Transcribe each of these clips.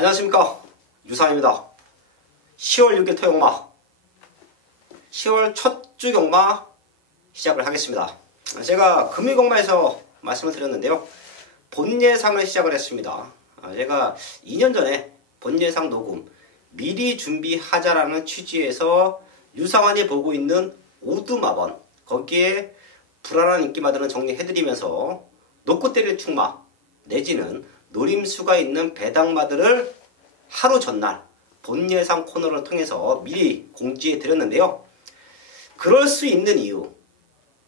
안녕하십니까, 유상입니다. 10월 6일 토요일마 10월 첫 주 경마 시작을 하겠습니다. 제가 금일경마에서 말씀을 드렸는데요, 본예상을 시작을 했습니다. 제가 2년 전에 본예상 녹음 미리 준비하자라는 취지에서 유상환이 보고 있는 오두마번, 거기에 불안한 인기마들은 정리해드리면서 놓고 때릴 축마 내지는 노림수가 있는 배당마들을 하루 전날 본예상 코너를 통해서 미리 공지해 드렸는데요. 그럴 수 있는 이유,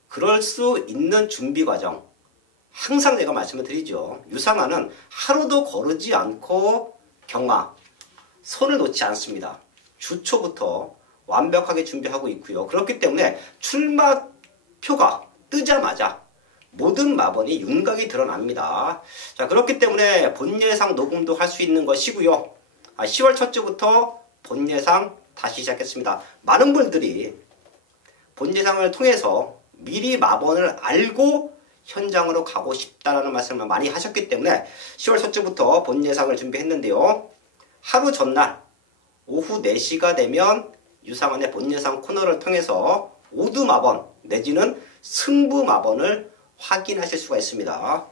그럴 수 있는 준비 과정, 항상 제가 말씀을 드리죠. 유상환은 하루도 거르지 않고 경마 손을 놓지 않습니다. 주초부터 완벽하게 준비하고 있고요. 그렇기 때문에 출마표가 뜨자마자 모든 마번이 윤곽이 드러납니다. 자, 그렇기 때문에 본예상 녹음도 할 수 있는 것이고요. 10월 첫 주부터 본예상 다시 시작했습니다. 많은 분들이 본예상을 통해서 미리 마번을 알고 현장으로 가고 싶다라는 말씀을 많이 하셨기 때문에 10월 첫 주부터 본예상을 준비했는데요. 하루 전날 오후 4시가 되면 유상환의 본예상 코너를 통해서 오두마번 내지는 승부마번을 확인하실 수가 있습니다.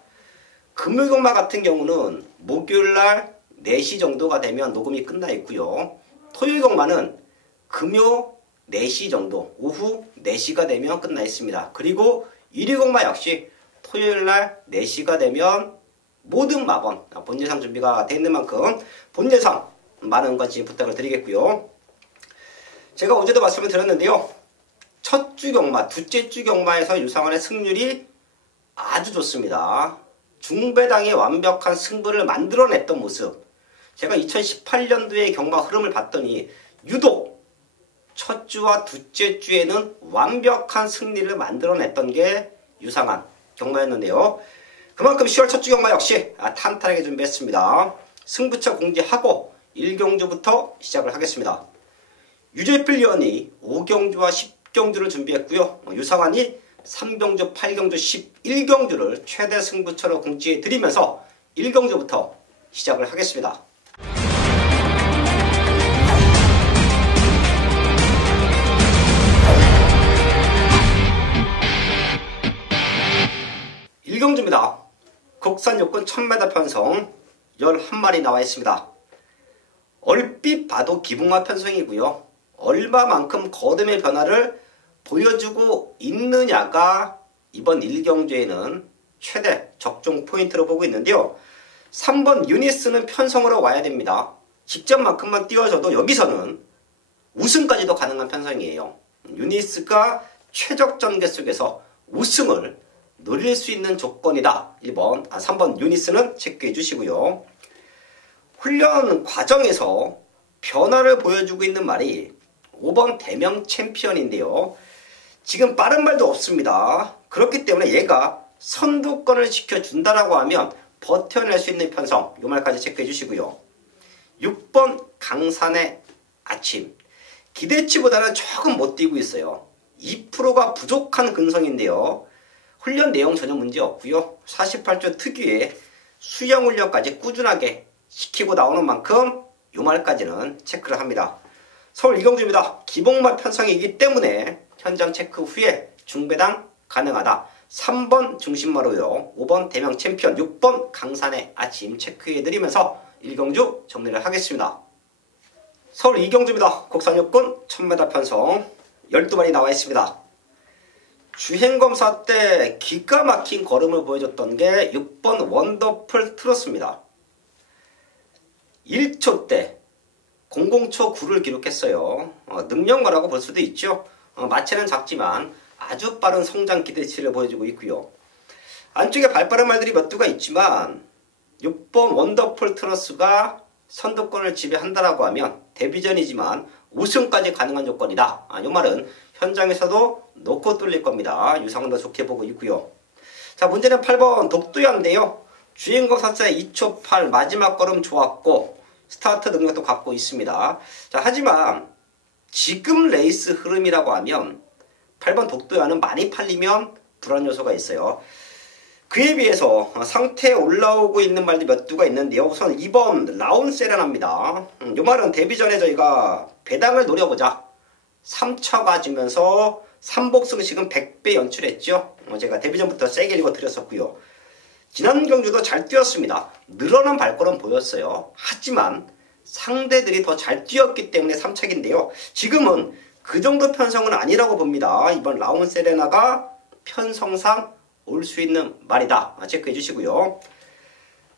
금요일경마 같은 경우는 목요일날 4시 정도가 되면 녹음이 끝나 있고요. 토요일경마는 금요 4시 정도, 오후 4시가 되면 끝나 있습니다. 그리고 일요일경마 역시 토요일날 4시가 되면 모든 마번, 본예상 준비가 되어 있는 만큼 본예상 많은 관심 부탁을 드리겠고요. 제가 어제도 말씀을 드렸는데요. 첫 주 경마, 둘째 주 경마에서 유상환의 승률이 아주 좋습니다. 중배당의 완벽한 승부를 만들어냈던 모습. 제가 2018년도의 경마 흐름을 봤더니 유독 첫 주와 둘째 주에는 완벽한 승리를 만들어냈던 게 유상환 경마였는데요. 그만큼 10월 첫 주 경마 역시 탄탄하게 준비했습니다. 승부처 공지하고 1경주부터 시작을 하겠습니다. 유재필위원이 5경주와 10경주를 준비했고요. 유상환이 3경주, 8경주, 11경주를 최대 승부처로 공지해 드리면서 1경주부터 시작을 하겠습니다. 1경주입니다. 국산 요건 1000m 편성 11마리 나와 있습니다. 얼핏 봐도 기붕마 편성이고요. 얼마만큼 거름의 변화를 보여주고 있느냐가 이번 1경주에는 최대 적중 포인트로 보고 있는데요. 3번 유니스는 편성으로 와야 됩니다. 직전만큼만 띄워줘도 여기서는 우승까지도 가능한 편성이에요. 유니스가 최적전개 속에서 우승을 노릴 수 있는 조건이다. 3번 유니스는 체크해 주시고요. 훈련 과정에서 변화를 보여주고 있는 말이 5번 대명 챔피언인데요. 지금 빠른 말도 없습니다. 그렇기 때문에 얘가 선두권을 지켜준다라고 하면 버텨낼 수 있는 편성, 이 말까지 체크해 주시고요. 6번 강산의 아침, 기대치보다는 조금 못 뛰고 있어요. 2%가 부족한 근성인데요. 훈련 내용 전혀 문제 없고요. 48조 특유의 수영 훈련까지 꾸준하게 시키고 나오는 만큼 이 말까지는 체크를 합니다. 서울 이경주입니다. 기복마 편성이기 때문에 현장 체크 후에 중배당 가능하다. 3번 중심마로요. 5번 대명 챔피언, 6번 강산의 아침 체크해드리면서 1경주 정리를 하겠습니다. 서울 이경주입니다. 국산 요건 1000m 편성 12마리 나와 있습니다. 주행검사 때 기가 막힌 걸음을 보여줬던 게 6번 원더풀 트로스입니다. 1초 때 00초 9를 기록했어요. 능력마라고 볼 수도 있죠. 마체는 작지만 아주 빠른 성장 기대치를 보여주고 있고요. 안쪽에 발빠른 말들이 몇 두가 있지만 6번 원더풀 트러스가 선두권을 지배한다라고 하면 데뷔전이지만 우승까지 가능한 조건이다. 이 말은 현장에서도 놓고 뚫릴 겁니다. 유상환도 좋게 보고 있고요. 자, 문제는 8번 독도야인데요. 주행검사세 2초 8 마지막 걸음 좋았고 스타트 능력도 갖고 있습니다. 자, 하지만 지금 레이스 흐름이라고 하면 8번 독도야는 많이 팔리면 불안 요소가 있어요. 그에 비해서 상태에 올라오고 있는 말들 몇 두가 있는데요. 우선 2번 라운세레나입니다. 이 말은 데뷔 전에 저희가 배당을 노려보자 3차 가지면서 삼복승식은 100배 연출했죠. 제가 데뷔 전부터 세게 읽어드렸었고요. 지난 경주도 잘 뛰었습니다. 늘어난 발걸음 보였어요. 하지만 상대들이 더 잘 뛰었기 때문에 3착인데요. 지금은 그 정도 편성은 아니라고 봅니다. 이번 라운세레나가 편성상 올 수 있는 말이다. 체크해 주시고요.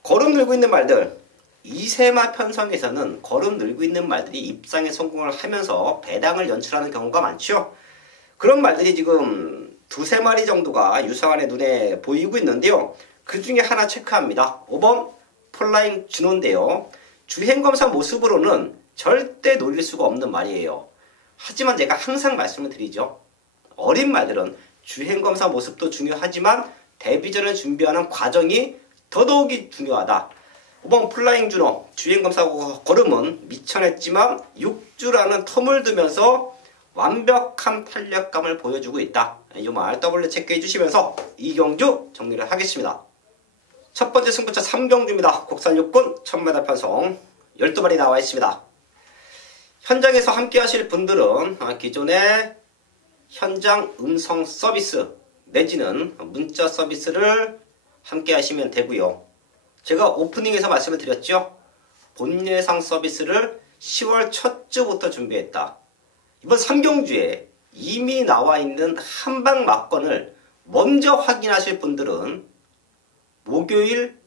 걸음 늘고 있는 말들. 이세마 편성에서는 걸음 늘고 있는 말들이 입상에 성공을 하면서 배당을 연출하는 경우가 많죠. 그런 말들이 지금 두세 마리 정도가 유상한의 눈에 보이고 있는데요. 그 중에 하나 체크합니다. 5번 폴라잉 준호인데요. 주행검사 모습으로는 절대 노릴 수가 없는 말이에요. 하지만 제가 항상 말씀을 드리죠. 어린 말들은 주행검사 모습도 중요하지만 데뷔전을 준비하는 과정이 더더욱이 중요하다. 5번 플라잉 준호 주행검사 걸음은 미천했지만 6주라는 텀을 두면서 완벽한 탄력감을 보여주고 있다. 이 말 더블 체크해 주시면서 이 경주 정리를 하겠습니다. 첫 번째 승부처 3경주입니다. 국산 육군 1000m 편성 12마리 나와 있습니다. 현장에서 함께 하실 분들은 기존의 현장 음성 서비스 내지는 문자 서비스를 함께 하시면 되고요. 제가 오프닝에서 말씀을 드렸죠. 본예상 서비스를 10월 첫 주부터 준비했다. 이번 3경주에 이미 나와 있는 한방 막건을 먼저 확인하실 분들은 목요일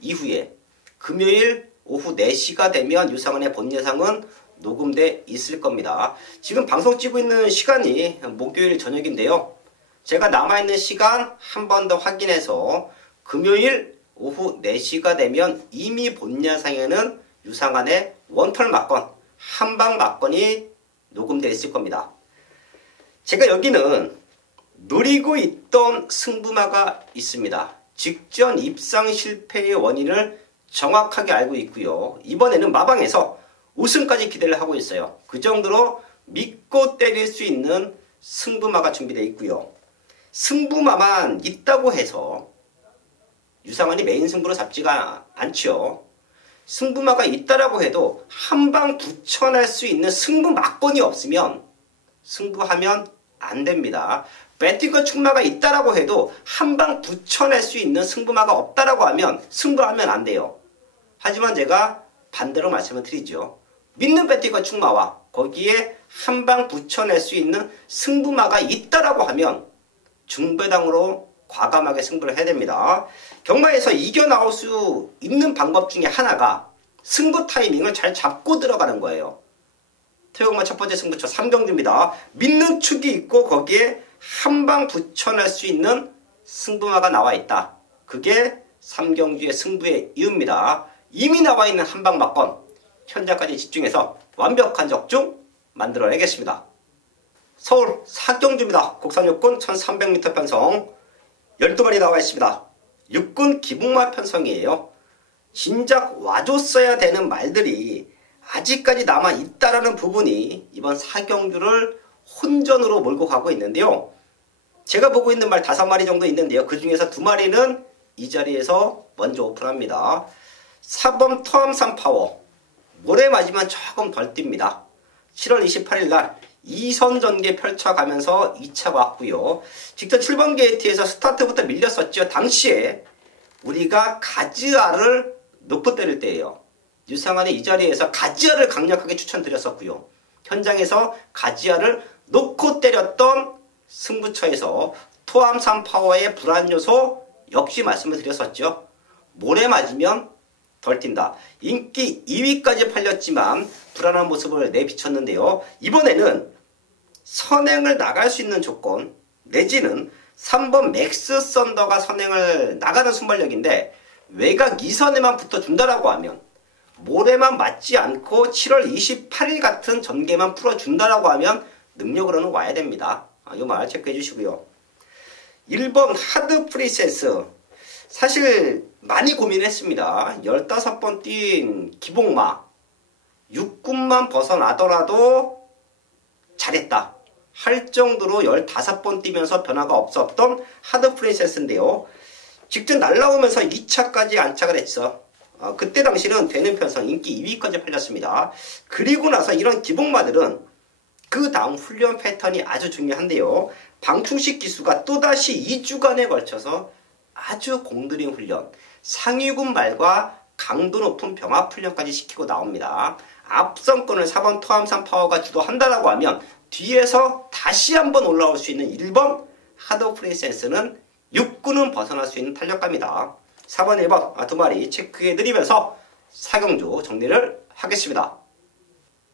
이후에 금요일 오후 4시가 되면 유상은의 본예상은 녹음돼 있을 겁니다. 지금 방송 찍고 있는 시간이 목요일 저녁인데요. 제가 남아있는 시간 한 번 더 확인해서 금요일 오후 4시가 되면 이미 본예상에는 유상한의 원털 막건, 한방 막건이 녹음되어 있을 겁니다. 제가 여기는 노리고 있던 승부마가 있습니다. 직전 입상 실패의 원인을 정확하게 알고 있고요. 이번에는 마방에서 우승까지 기대를 하고 있어요. 그 정도로 믿고 때릴 수 있는 승부마가 준비되어 있고요. 승부마만 있다고 해서 유상한이 메인 승부로 잡지가 않죠. 승부마가 있다라고 해도 한방 붙여낼 수 있는 승부 막건이 없으면 승부하면 안 됩니다. 배팅과 축마가 있다라고 해도 한방 붙여낼 수 있는 승부마가 없다라고 하면 승부하면 안 돼요. 하지만 제가 반대로 말씀을 드리죠. 믿는 배팅과 축마와 거기에 한방 붙여낼 수 있는 승부마가 있다라고 하면 중배당으로 과감하게 승부를 해야 됩니다. 경마에서 이겨 나올 수 있는 방법 중에 하나가 승부 타이밍을 잘 잡고 들어가는 거예요. 태용마 첫 번째 승부처 3경주입니다. 믿는 축이 있고 거기에 한방 붙여낼 수 있는 승부마가 나와 있다. 그게 3경주의 승부의 이유입니다. 이미 나와 있는 한방 막건 현장까지 집중해서 완벽한 적중 만들어내겠습니다. 서울 4경주입니다. 국산 육군 1300m 편성 12마리 나와 있습니다. 육군 기복마 편성이에요. 진작 와줬어야 되는 말들이 아직까지 남아있다라는 부분이 이번 4경주를 혼전으로 몰고 가고 있는데요. 제가 보고 있는 말 5마리 정도 있는데요. 그 중에서 2마리는 이 자리에서 먼저 오픈합니다. 4번 토암산 파워 모레 맞으면 조금 덜 뜁니다. 7월 28일 날 2선 전개 펼쳐가면서 2차 왔고요. 직접 7번 게이트에서 스타트부터 밀렸었죠. 당시에 우리가 가즈아를 놓고 때릴 때예요. 유상한이 이 자리에서 가지아를 강력하게 추천드렸었고요. 현장에서 가지아를 놓고 때렸던 승부처에서 토암산 파워의 불안 요소 역시 말씀을 드렸었죠. 모래 맞으면 덜 뛴다. 인기 2위까지 팔렸지만 불안한 모습을 내비쳤는데요. 이번에는 선행을 나갈 수 있는 조건 내지는 3번 맥스 썬더가 선행을 나가는 순발력인데 외곽 2선에만 붙어준다라고 하면 모래만 맞지 않고 7월 28일 같은 전개만 풀어준다라고 하면 능력으로는 와야 됩니다. 이 말 체크해 주시고요. 1번 하드 프리센스 사실 많이 고민했습니다. 15번 뛴 기복마 6군만 벗어나더라도 잘했다 할 정도로 15번 뛰면서 변화가 없었던 하드 프린세스인데요. 직전 날라오면서 2차까지 안착을 했어. 그때 당시는 되는 편성 인기 2위까지 팔렸습니다. 그리고 나서 이런 기복마들은 그 다음 훈련 패턴이 아주 중요한데요. 방충식 기수가 또다시 2주간에 걸쳐서 아주 공들인 훈련, 상위군 말과 강도 높은 병합 훈련까지 시키고 나옵니다. 앞선권을 4번 토함산 파워가 주도한다라고 하면 뒤에서 다시 한번 올라올 수 있는 1번 하드 프리센스는 육군은 벗어날 수 있는 탄력감이다. 4번, 1번 두 마리 체크해드리면서 사경주 정리를 하겠습니다.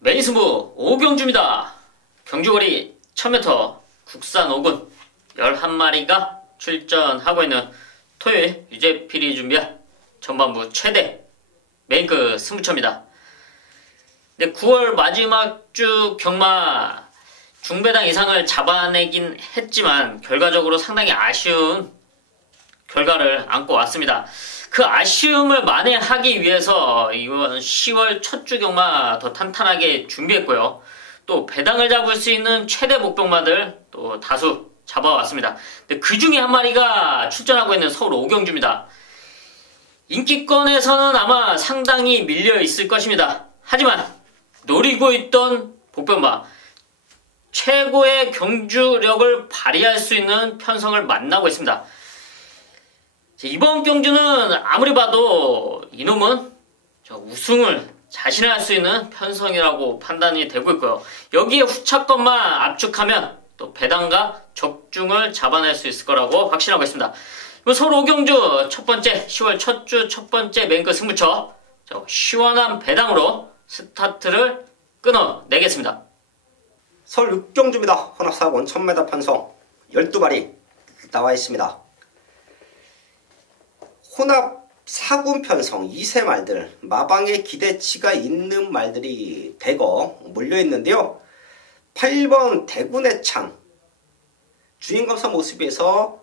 메이스부 5경주입니다. 경주거리 1000m 국산 5군 11마리가 출전하고 있는 토요일 유재필이 준비한 전반부 최대 메인급 승부처입니다. 9월 마지막 주 경마 중배당 이상을 잡아내긴 했지만 결과적으로 상당히 아쉬운 결과를 안고 왔습니다. 그 아쉬움을 만회하기 위해서 이번 10월 첫 주 경마 더 탄탄하게 준비했고요. 또 배당을 잡을 수 있는 최대 목병마들 또 다수 잡아왔습니다. 그 중에 한 마리가 출전하고 있는 서울 5경주입니다. 인기권에서는 아마 상당히 밀려 있을 것입니다. 하지만 노리고 있던 복병마 최고의 경주력을 발휘할 수 있는 편성을 만나고 있습니다. 이번 경주는 아무리 봐도 이놈은 우승을 자신할 수 있는 편성이라고 판단이 되고 있고요. 여기에 후차권만 압축하면 또 배당과 적중을 잡아낼 수 있을 거라고 확신하고 있습니다. 서울 5경주 첫 번째 10월 첫 주 첫 번째 메인급 승부처 시원한 배당으로 스타트를 끊어내겠습니다. 서울 6경주입니다. 혼합 4번 1000m 편성 12마리 나와 있습니다. 혼합 4군 편성 2세 말들 마방의 기대치가 있는 말들이 대거 몰려있는데요. 8번 대군의 창 주인검사 모습에서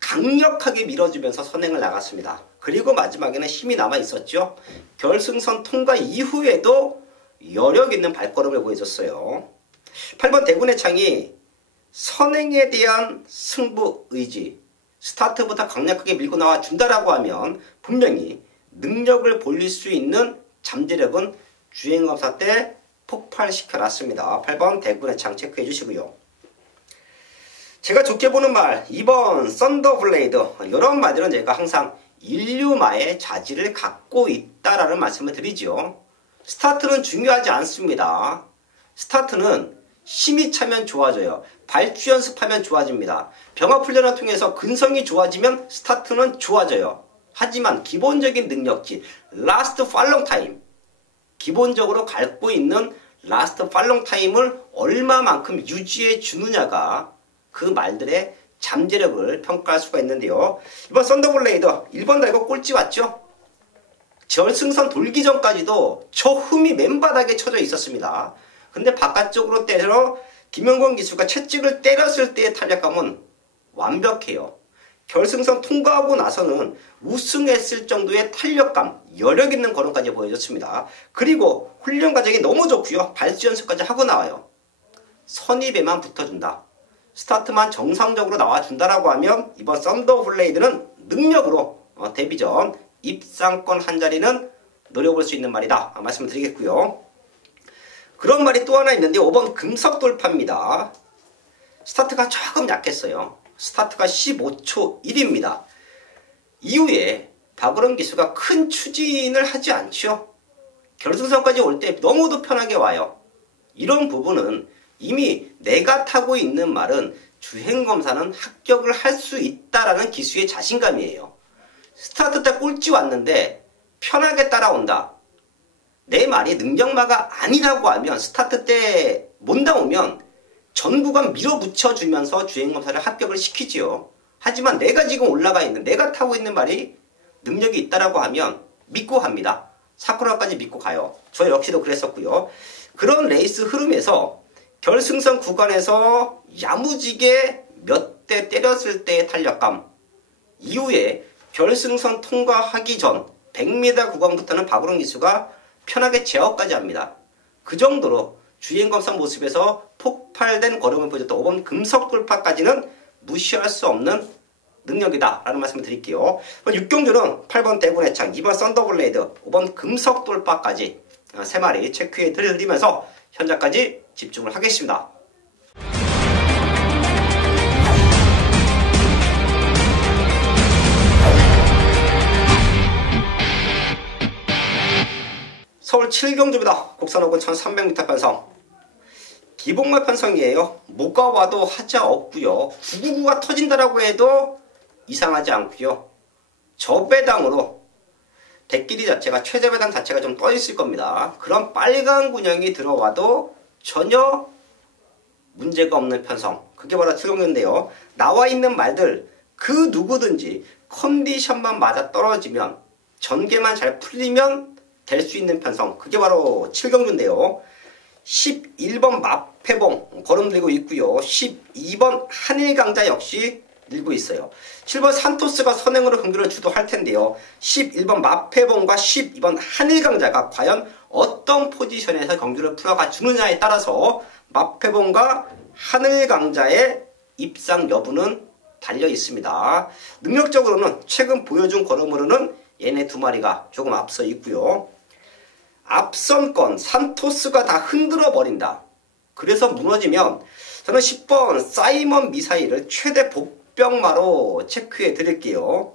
강력하게 밀어주면서 선행을 나갔습니다. 그리고 마지막에는 힘이 남아있었죠. 결승선 통과 이후에도 여력있는 발걸음을 보여줬어요. 8번 대군의 창이 선행에 대한 승부 의지 스타트부터 강력하게 밀고 나와 준다라고 하면 분명히 능력을 보일 수 있는 잠재력은 주행검사 때 폭발시켜 놨습니다. 8번 대군의 창 체크해 주시고요. 제가 좋게 보는 말 2번 썬더블레이드 이런 말들은 제가 항상 인류마의 자질을 갖고 있다라는 말씀을 드리죠. 스타트는 중요하지 않습니다. 스타트는 힘이 차면 좋아져요. 발주 연습하면 좋아집니다. 병합 훈련을 통해서 근성이 좋아지면 스타트는 좋아져요. 하지만 기본적인 능력치 라스트 팔롱 타임 기본적으로 갖고 있는 라스트 팔롱 타임을 얼마만큼 유지해 주느냐가 그 말들의 잠재력을 평가할 수가 있는데요. 이번 썬더블레이드 1번 달고 꼴찌 왔죠. 결승선 돌기 전까지도 저 흠이 맨바닥에 쳐져 있었습니다. 근데 바깥쪽으로 때려 김영권 기수가 채찍을 때렸을 때의 탄력감은 완벽해요. 결승선 통과하고 나서는 우승했을 정도의 탄력감, 여력 있는 걸음까지 보여줬습니다. 그리고 훈련 과정이 너무 좋고요. 발수 연습까지 하고 나와요. 선입에만 붙어준다. 스타트만 정상적으로 나와준다라고 하면 이번 썬더블레이드는 능력으로 데뷔전 입상권 한 자리는 노려볼 수 있는 말이다. 말씀을 드리겠고요. 그런 말이 또 하나 있는데 5번 금석돌파입니다. 스타트가 조금 약했어요. 스타트가 15초 1입니다. 이후에 박으론 기수가 큰 추진을 하지 않죠. 결승선까지 올 때 너무도 편하게 와요. 이런 부분은 이미 내가 타고 있는 말은 주행검사는 합격을 할 수 있다라는 기수의 자신감이에요. 스타트 때 꼴찌 왔는데 편하게 따라온다. 내 말이 능력마가 아니라고 하면 스타트 때 못 나오면 전 구간 밀어붙여주면서 주행검사를 합격을 시키지요. 하지만 내가 지금 올라가 있는 내가 타고 있는 말이 능력이 있다라고 하면 믿고 갑니다. 사쿠라까지 믿고 가요. 저 역시도 그랬었고요. 그런 레이스 흐름에서 결승선 구간에서 야무지게 몇 대 때렸을 때의 탄력감 이후에 결승선 통과하기 전 100m 구간부터는 박으론 기수가 편하게 제어까지 합니다. 그 정도로 주행검사 모습에서 폭발된 걸음을 보여줬던 5번 금석돌파까지는 무시할 수 없는 능력이다 라는 말씀을 드릴게요. 6경주는 8번 대군의 창, 2번 썬더블레이드, 5번 금석돌파까지 3마리 체크해 드리면서 현재까지 집중을 하겠습니다. 서울 7경주입니다. 국산 5군 1300m 편성. 기복마 편성이에요. 뭐가 와도 하자 없고요. 999가 터진다라고 해도 이상하지 않고요. 저배당으로 대끼리 자체가 최저 배당 자체가 좀 떠 있을 겁니다. 그런 빨간 군형이 들어와도 전혀 문제가 없는 편성. 그게 바로 7경주인데요. 나와 있는 말들 그 누구든지 컨디션만 맞아 떨어지면 전개만 잘 풀리면 될 수 있는 편성. 그게 바로 7경주인데요. 11번 마패봉 걸음 들고 있고요. 12번 한일강자 역시 들고 있어요. 7번 산토스가 선행으로 경기를 주도할 텐데요. 11번 마패봉과 12번 한일강자가 과연 어떤 포지션에서 경기를 풀어가 주느냐에 따라서 마패봉과 한일강자의 입상 여부는 달려 있습니다. 능력적으로는 최근 보여준 걸음으로는 얘네 두 마리가 조금 앞서 있고요. 앞선권 산토스가 다 흔들어 버린다. 그래서 무너지면 저는 10번 사이먼 미사일을 최대 복병마로 체크해 드릴게요.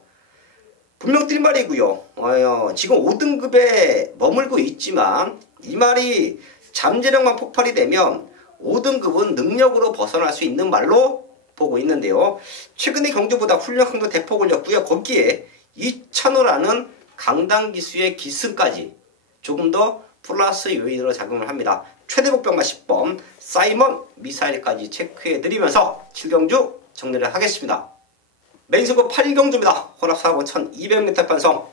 분명 뛸 말이고요. 지금 5등급에 머물고 있지만 이 말이 잠재력만 폭발이 되면 5등급은 능력으로 벗어날 수 있는 말로 보고 있는데요. 최근의 경주보다 훈련강도 대폭 올렸고요. 거기에 이찬호라는 강당기수의 기승까지 조금 더 플러스 요인으로 작용을 합니다. 최대 복병과 10번 사이먼 미사일까지 체크해드리면서 7경주 정리를 하겠습니다. 메인승부 8경주입니다. 혼합사고 1200m 편성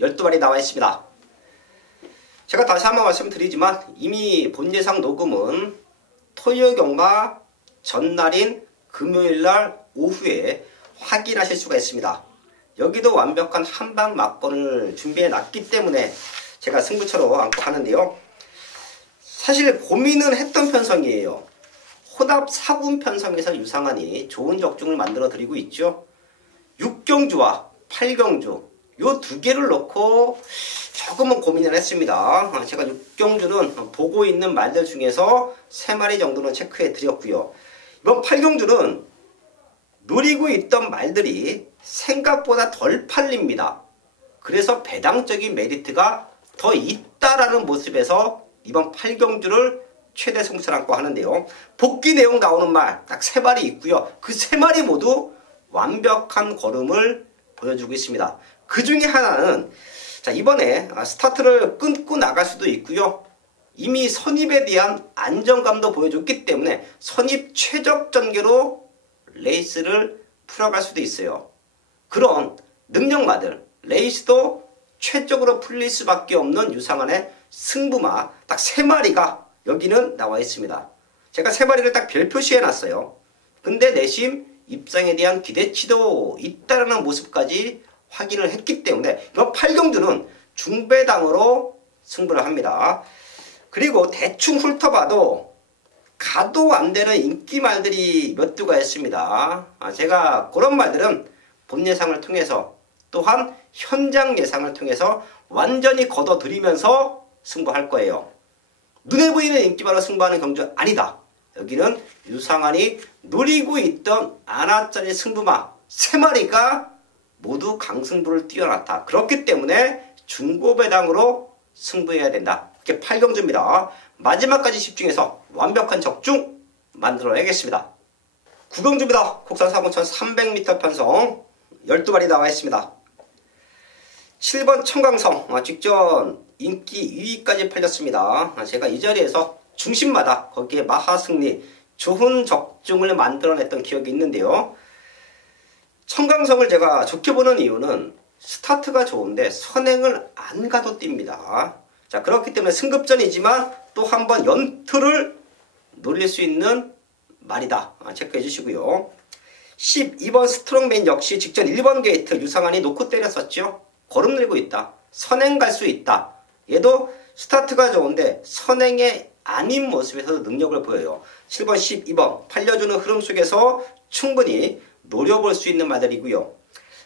12마리 나와 있습니다. 제가 다시 한번 말씀드리지만 이미 본 예상 녹음은 토요 경마 전날인 금요일날 오후에 확인하실 수가 있습니다. 여기도 완벽한 한방 막건을 준비해 놨기 때문에 제가 승부처로 안고 하는데요. 사실 고민은 했던 편성이에요. 혼합 4군 편성에서 유상한이 좋은 적중을 만들어 드리고 있죠. 6경주와 8경주 요 두 개를 놓고 조금은 고민을 했습니다. 제가 6경주는 보고 있는 말들 중에서 3마리 정도는 체크해 드렸고요. 이번 8경주는 노리고 있던 말들이 생각보다 덜 팔립니다. 그래서 배당적인 메리트가 더 있다라는 모습에서 이번 8경주를 최대 승부처 안고 하는데요. 복귀 내용 나오는 말 딱 3마리 있고요. 그 3마리 모두 완벽한 걸음을 보여주고 있습니다. 그 중에 하나는 자 이번에 스타트를 끊고 나갈 수도 있고요. 이미 선입에 대한 안정감도 보여줬기 때문에 선입 최적 전개로 레이스를 풀어갈 수도 있어요. 그런 능력마들 레이스도 최적으로 풀릴 수밖에 없는 유상한의 승부마 딱 3마리가 여기는 나와 있습니다. 제가 3마리를 딱 별 표시해 놨어요. 근데 내심 입상에 대한 기대치도 있다는 모습까지 확인을 했기 때문에 이번 8경주는 중배당으로 승부를 합니다. 그리고 대충 훑어봐도 가도 안 되는 인기 말들이 몇 두가 있습니다. 제가 그런 말들은 본 예상을 통해서 또한 현장 예상을 통해서 완전히 걷어들이면서 승부할 거예요. 눈에 보이는 인기말로 승부하는 경주 아니다. 여기는 유상한이 노리고 있던 아나짜리 승부마 3마리가 모두 강승부를 뛰어났다. 그렇기 때문에 중고배당으로 승부해야 된다. 이게 8경주입니다. 마지막까지 집중해서 완벽한 적중 만들어내겠습니다. 9경주입니다. 국산 4300m 편성 12마리 나와 있습니다. 7번 청강성 직전 인기 2위까지 팔렸습니다. 제가 이 자리에서 중심마다 거기에 마하승리 좋은 적중을 만들어냈던 기억이 있는데요. 청강성을 제가 좋게 보는 이유는 스타트가 좋은데 선행을 안 가도 뜁니다. 자 그렇기 때문에 승급전이지만 또 한 번 연투를 놀릴 수 있는 말이다. 체크해 주시고요. 12번 스트롱맨 역시 직전 1번 게이트 유상한이 놓고 때렸었죠. 걸음 들고 있다. 선행 갈 수 있다. 얘도 스타트가 좋은데 선행의 아닌 모습에서도 능력을 보여요. 7번 12번 팔려주는 흐름 속에서 충분히 노려볼 수 있는 말들이고요.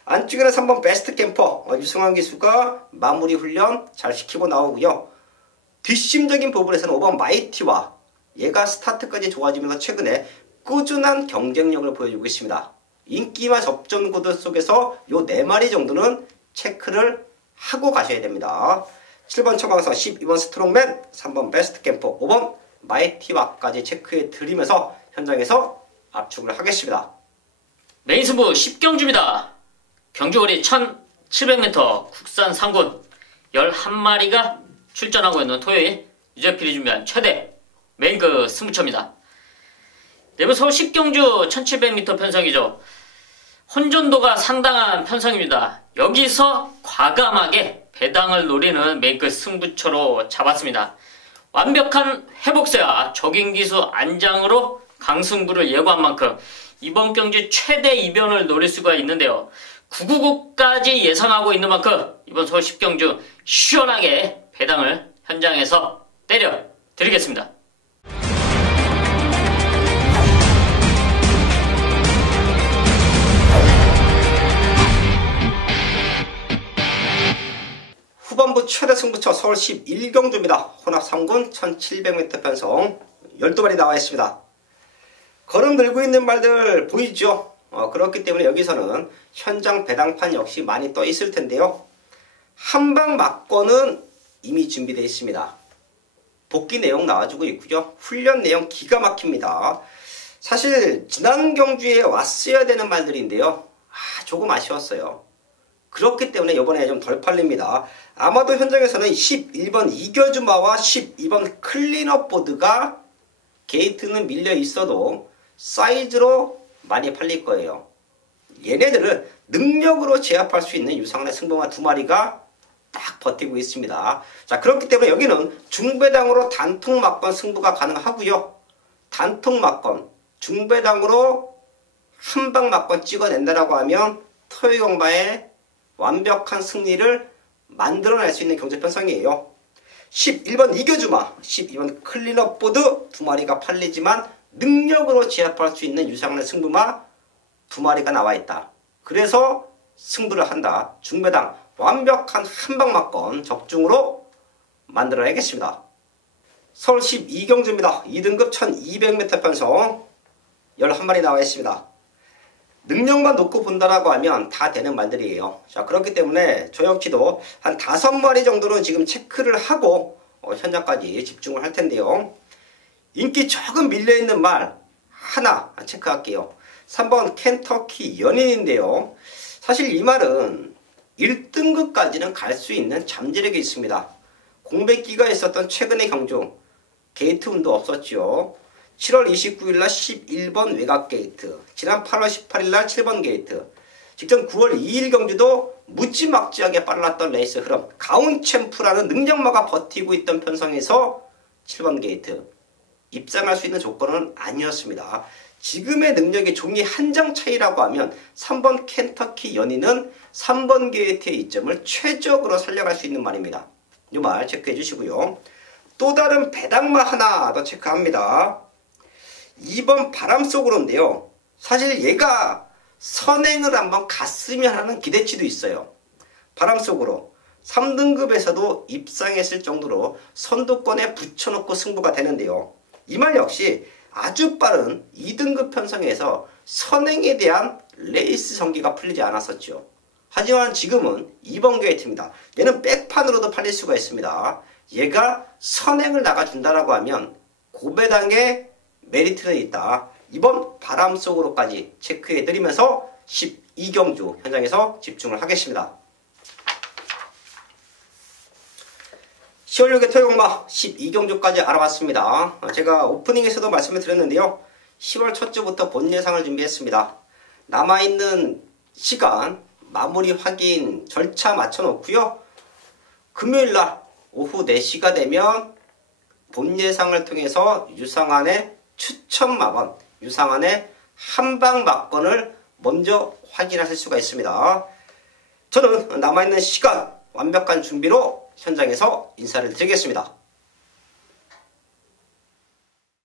안쪽에는 3번 베스트 캠퍼 유승환 기수가 마무리 훈련 잘 시키고 나오고요. 뒷심적인 부분에서는 5번 마이티와 얘가 스타트까지 좋아지면서 최근에 꾸준한 경쟁력을 보여주고 있습니다. 인기와 접전구들 속에서 요 4마리 정도는 체크를 하고 가셔야 됩니다. 7번 처방선, 12번 스트롱맨, 3번 베스트 캠퍼, 5번 마이티와까지 체크해 드리면서 현장에서 압축을 하겠습니다. 메인 승부 10경주입니다. 경주거리 1700m 국산 3군 11마리가 출전하고 있는 토요일 유재필이 준비한 최대 메인급 승부처입니다. 내부 서울 10경주 1700m 편성이죠. 혼전도가 상당한 편성입니다. 여기서 과감하게 배당을 노리는 메인급 승부처로 잡았습니다. 완벽한 회복세와 적임기수 안장으로 강승부를 예고한 만큼 이번 경주 최대 이변을 노릴 수가 있는데요. 999까지 예상하고 있는 만큼 이번 서울 10경주 시원하게 배당을 현장에서 때려 드리겠습니다. 후반부 최대 승부처 서울 11경주입니다. 혼합 3군 1700m 편성 12마리 나와 있습니다. 걸음 들고 있는 말들 보이죠? 그렇기 때문에 여기서는 현장 배당판 역시 많이 떠 있을 텐데요. 한방 막권은 이미 준비되어 있습니다. 복귀 내용 나와주고 있고요. 훈련 내용 기가 막힙니다. 사실 지난 경주에 왔어야 되는 말들인데요. 조금 아쉬웠어요. 그렇기 때문에 이번에 좀 덜 팔립니다. 아마도 현장에서는 11번 이겨주마와 12번 클린업 보드가 게이트는 밀려 있어도 사이즈로 많이 팔릴 거예요. 얘네들을 능력으로 제압할 수 있는 유상의 승부마 2마리가 딱 버티고 있습니다. 자, 그렇기 때문에 여기는 중배당으로 단통 막권 승부가 가능하고요. 단통 막권, 중배당으로 한방 막권 찍어낸다라고 하면 토요일 경마의 완벽한 승리를 만들어낼 수 있는 경제 편성이에요. 11번 이겨주마, 12번 클린업 보드 2마리가 팔리지만 능력으로 제압할 수 있는 유상의 승부마 2마리가 나와 있다. 그래서 승부를 한다. 중배당 완벽한 한방 막권 적중으로 만들어야겠습니다. 서울 12경주입니다. 2등급 1200m 편성 11마리 나와 있습니다. 능력만 놓고 본다라고 하면 다 되는 말들이에요. 자, 그렇기 때문에 저 역시도 한 5마리 정도는 지금 체크를 하고 현장까지 집중을 할 텐데요. 인기 조금 밀려있는 말 하나 체크할게요. 3번 켄터키 연인인데요. 사실 이 말은 1등급까지는 갈 수 있는 잠재력이 있습니다. 공백기가 있었던 최근의 경주 게이트 운도 없었죠. 7월 29일날 11번 외곽 게이트, 지난 8월 18일날 7번 게이트, 직전 9월 2일 경주도 무지막지하게 빨랐던 레이스 흐름, 가운챔프라는 능력마가 버티고 있던 편성에서 7번 게이트 입상할 수 있는 조건은 아니었습니다. 지금의 능력이 종이 한 장 차이라고 하면 3번 켄터키 연인은 3번 게이트의 이점을 최적으로 살려갈 수 있는 말입니다. 이 말 체크해 주시고요. 또 다른 배당마 하나 더 체크합니다. 2번 바람속으로인데요. 사실 얘가 선행을 한번 갔으면 하는 기대치도 있어요. 바람속으로 3등급에서도 입상했을 정도로 선두권에 붙여놓고 승부가 되는데요. 이 말 역시 아주 빠른 2등급 편성에서 선행에 대한 레이스 전개가 풀리지 않았었죠. 하지만 지금은 2번 게이트입니다. 얘는 백판으로도 팔릴 수가 있습니다. 얘가 선행을 나가준다라고 하면 고배당의 메리트는 있다. 이번 바람 속으로까지 체크해드리면서 12경주 현장에서 집중을 하겠습니다. 10월 6일 토요일마 12경주까지 알아봤습니다. 제가 오프닝에서도 말씀을 드렸는데요. 10월 첫 주부터 본 예상을 준비했습니다. 남아있는 시간 마무리 확인 절차 맞춰놓고요. 금요일날 오후 4시가 되면 본 예상을 통해서 유상한의 추천 막원, 유상한의 한방 막건을 먼저 확인하실 수가 있습니다. 저는 남아있는 시간 완벽한 준비로 현장에서 인사를 드리겠습니다.